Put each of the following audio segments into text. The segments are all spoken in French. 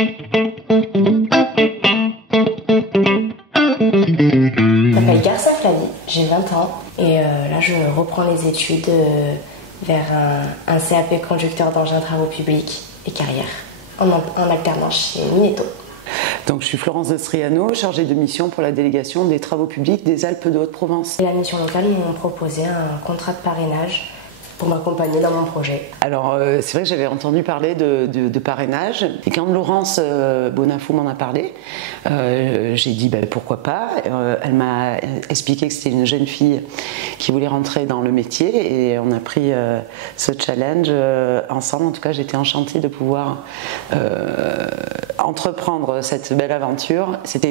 Je m'appelle Garcia Flavie, j'ai 20 ans et là je reprends les études vers un CAP conducteur d'engins travaux publics et carrière en alternance chez Mineto. Donc je suis Florence de Striano, chargée de mission pour la délégation des travaux publics des Alpes de Haute-Provence. La mission locale m'ont proposé un contrat de parrainage pour m'accompagner dans mon projet. Alors c'est vrai que j'avais entendu parler de parrainage et quand Laurence Boninfo m'en a parlé, j'ai dit pourquoi pas. Elle m'a expliqué que c'était une jeune fille qui voulait rentrer dans le métier et on a pris ce challenge ensemble. En tout cas j'étais enchantée de pouvoir entreprendre cette belle aventure. C'est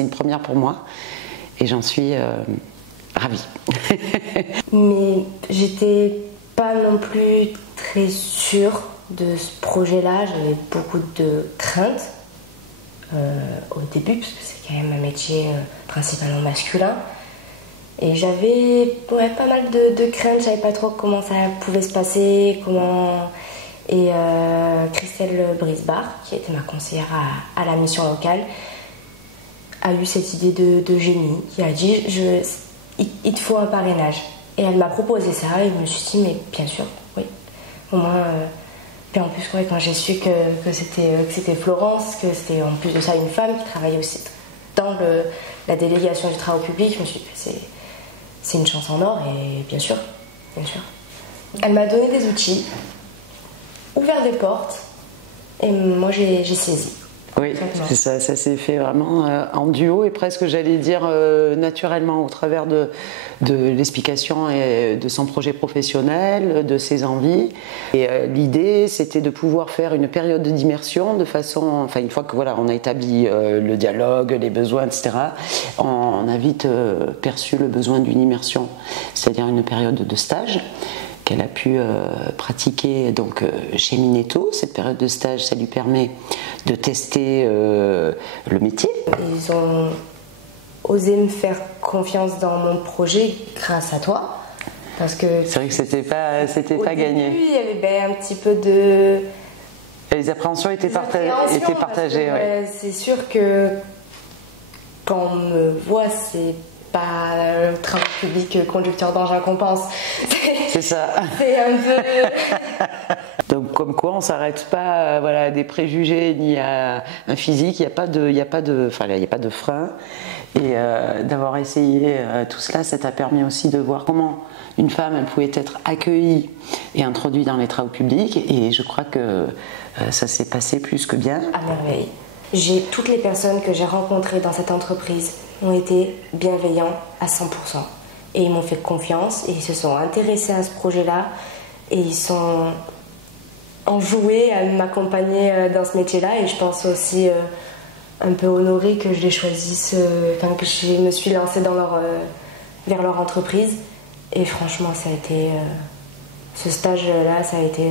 une première pour moi et j'en suis ravie. Mais j'étais pas non plus très sûre de ce projet-là, j'avais beaucoup de craintes au début parce que c'est quand même un métier principalement masculin et j'avais pas mal de craintes, je savais pas trop comment ça pouvait se passer, et Christelle Brisbard, qui était ma conseillère à la mission locale, a eu cette idée de génie, qui a dit il te faut un parrainage. Et elle m'a proposé ça et je me suis dit, mais bien sûr, oui. Au moins, puis en plus, quand j'ai su que c'était Florence, que c'était en plus de ça une femme qui travaillait aussi dans la délégation du travail public, je me suis dit, c'est une chance en or et bien sûr, bien sûr. Elle m'a donné des outils, ouvert des portes et moi j'ai saisi. Oui, c'est ça s'est fait vraiment en duo et presque, j'allais dire, naturellement au travers de l'explication et de son projet professionnel, de ses envies. Et l'idée, c'était de pouvoir faire une période d'immersion de façon, une fois que on a établi le dialogue, les besoins, etc., on a vite perçu le besoin d'une immersion, c'est-à-dire une période de stage qu'elle a pu pratiquer donc chez Mineto. Cette période de stage, ça lui permet de tester le métier. Ils ont osé me faire confiance dans mon projet grâce à toi. Parce que c'est vrai que c'était pas gagné. Au début, il y avait un petit peu de... Les appréhensions étaient partagées. Ouais. C'est sûr que quand on me voit, c'est pas le travail public conducteur d'engin qu'on pense. C'est ça. C'est un peu... Donc comme quoi on ne s'arrête pas à des préjugés ni à un physique, il n'y a pas de frein. Et d'avoir essayé tout cela, ça t'a permis aussi de voir comment une femme elle pouvait être accueillie et introduite dans les travaux publics. Et je crois que ça s'est passé plus que bien. À merveille. Toutes les personnes que j'ai rencontrées dans cette entreprise ont été bienveillants à 100%. Et ils m'ont fait confiance et ils se sont intéressés à ce projet-là et ils sont enjoués à m'accompagner dans ce métier-là. Et je pense aussi un peu honorée que je les choisisse, que je me suis lancée vers leur entreprise. Et franchement, ça a été... ce stage-là, ça a été...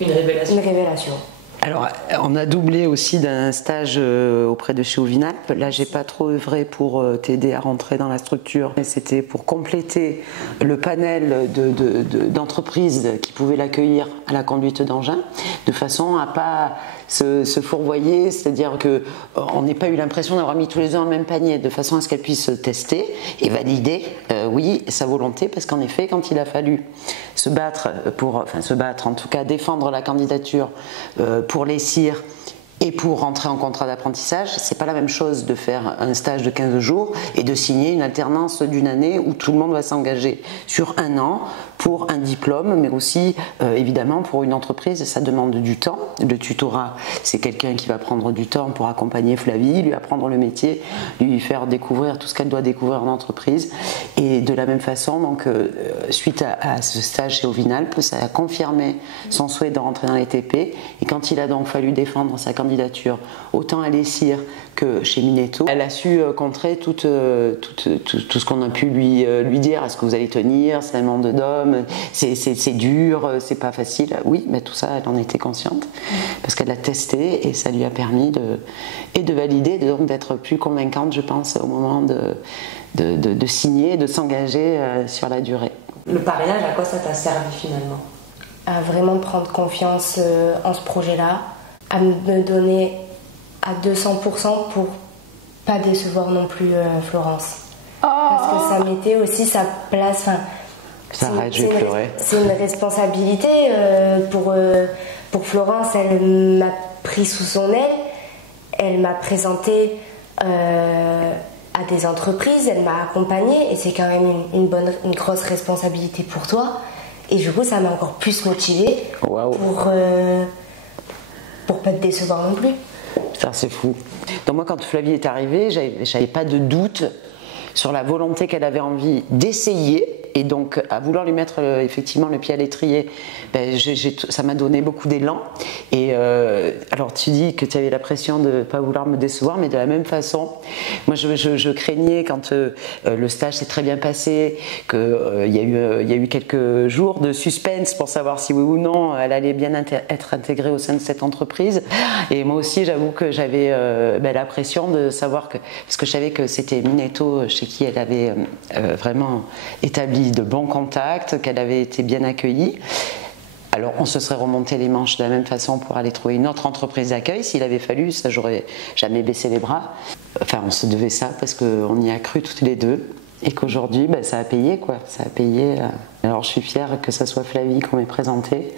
Une révélation. Une révélation. Alors, on a doublé aussi d'un stage auprès de chez Ovinalp. Là, j'ai pas trop œuvré pour t'aider à rentrer dans la structure. C'était pour compléter le panel d'entreprises qui pouvaient l'accueillir à la conduite d'engin, de façon à pas se fourvoyer, c'est-à-dire qu'on n'ait pas eu l'impression d'avoir mis tous les œufs dans le même panier, de façon à ce qu'elle puisse tester et valider, oui, sa volonté, parce qu'en effet, quand il a fallu se battre en tout cas défendre la candidature pour les CIR et pour rentrer en contrat d'apprentissage, c'est pas la même chose de faire un stage de 15 jours et de signer une alternance d'une année où tout le monde va s'engager sur un an pour un diplôme, mais aussi évidemment pour une entreprise, ça demande du temps. Le tutorat, c'est quelqu'un qui va prendre du temps pour accompagner Flavie, lui apprendre le métier, lui faire découvrir tout ce qu'elle doit découvrir en entreprise. Et de la même façon, donc, suite à ce stage chez Ovinalp, ça a confirmé son souhait de rentrer dans les TP. Et quand il a donc fallu défendre sa candidature, autant à l'ESIR que chez Mineto, elle a su contrer tout ce qu'on a pu lui dire. Est-ce que vous allez tenir? C'est un monde d'hommes, c'est dur, c'est pas facile. Oui, mais tout ça, elle en était consciente parce qu'elle a testé et ça lui a permis de valider, donc d'être plus convaincante, je pense, au moment de signer, de s'engager sur la durée. Le parrainage, à quoi ça t'a servi finalement? À vraiment prendre confiance en ce projet-là, à me donner à 200% pour pas décevoir non plus Florence. Parce que ça mettait aussi sa place. Ça arrête, je vais pleurer. C'est une responsabilité pour Florence. Elle m'a pris sous son aile, elle m'a présenté à des entreprises, elle m'a accompagnée et c'est quand même une grosse responsabilité pour toi. Et du coup, ça m'a encore plus motivée pour pas te décevoir non plus. Ça, c'est fou. Donc moi, quand Flavie est arrivée, j'avais pas de doute sur la volonté qu'elle avait envie d'essayer. Et donc, à vouloir lui mettre effectivement le pied à l'étrier, ça m'a donné beaucoup d'élan. Et alors, tu dis que tu avais la pression de ne pas vouloir me décevoir, mais de la même façon, moi, je craignais quand le stage s'est très bien passé, qu'il y a eu quelques jours de suspense pour savoir si oui ou non elle allait bien être intégrée au sein de cette entreprise. Et moi aussi, j'avoue que j'avais la pression de savoir que, parce que je savais que c'était Minetto chez qui elle avait vraiment établi de bons contacts, qu'elle avait été bien accueillie. Alors on se serait remonté les manches de la même façon pour aller trouver une autre entreprise d'accueil s'il avait fallu, ça j'aurais jamais baissé les bras. Enfin on se devait ça parce qu'on y a cru toutes les deux et qu'aujourd'hui ça a payé quoi, ça a payé. Alors je suis fière que ça soit Flavie qu'on m'ait présentée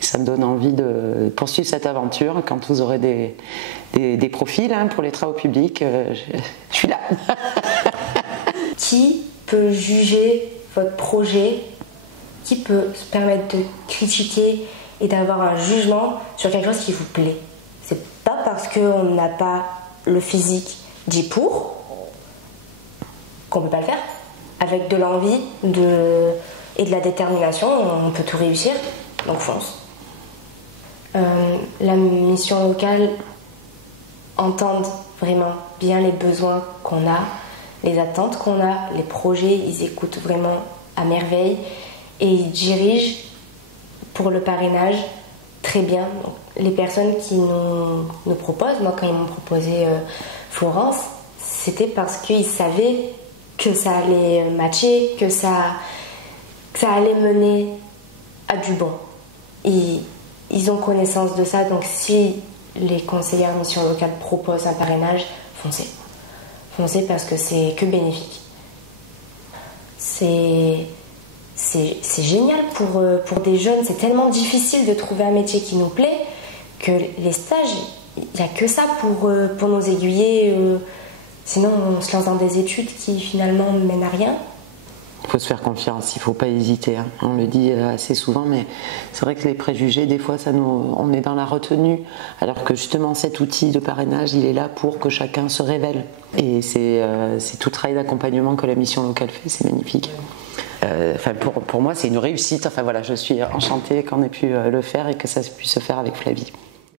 et ça me donne envie de poursuivre cette aventure quand vous aurez des profils pour les travaux publics, je suis là. Qui peut juger votre projet, qui peut se permettre de critiquer et d'avoir un jugement sur quelque chose qui vous plaît? C'est pas parce qu'on n'a pas le physique dit pour qu'on peut pas le faire. Avec de l'envie et de la détermination, on peut tout réussir, donc fonce. La mission locale entend vraiment bien les besoins qu'on a, les attentes qu'on a, les projets, ils écoutent vraiment à merveille et ils dirigent pour le parrainage très bien. Donc, les personnes qui nous proposent, moi quand ils m'ont proposé Florence, c'était parce qu'ils savaient que ça allait matcher, que ça allait mener à du bon. Ils ont connaissance de ça, donc si les conseillers en mission locale proposent un parrainage, foncez. Foncez parce que c'est que bénéfique. C'est génial pour des jeunes. C'est tellement difficile de trouver un métier qui nous plaît que les stages, il n'y a que ça pour nous aiguiller. Sinon, on se lance dans des études qui finalement ne mènent à rien. Il faut se faire confiance, il ne faut pas hésiter. On le dit assez souvent, mais c'est vrai que les préjugés, des fois, on est dans la retenue, alors que justement cet outil de parrainage, il est là pour que chacun se révèle. Et c'est tout le travail d'accompagnement que la mission locale fait, c'est magnifique. Pour moi, c'est une réussite. Enfin voilà, je suis enchantée qu'on ait pu le faire et que ça puisse se faire avec Flavie.